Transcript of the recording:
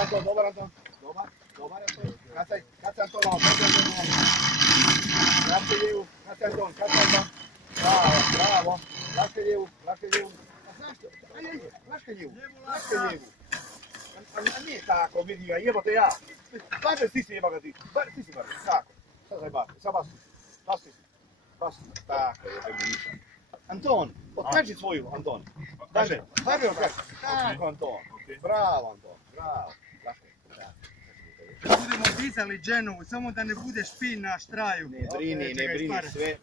Anton, dobar Anton. Dobar Anton. Kacaj Anton, kacaj lijevu. Kacaj Anton. Bravo. Laškaj lijevu. A zašto? Ajde, laškaj lijevu. A nije tako, vidi ga, jebote ja. Dajme stisni jeba ga ti. Stisni ga, tako. Sad zajebate, sad bas. Tako, jebe mi ništa. Anton, otkaži svoju, Anton. Dajme, otkaži. Tako, Anton. Bravo, Anton, bravo. Budemo dizali Genovu, samo da ne bude špin na štraju. Ne brini, sve.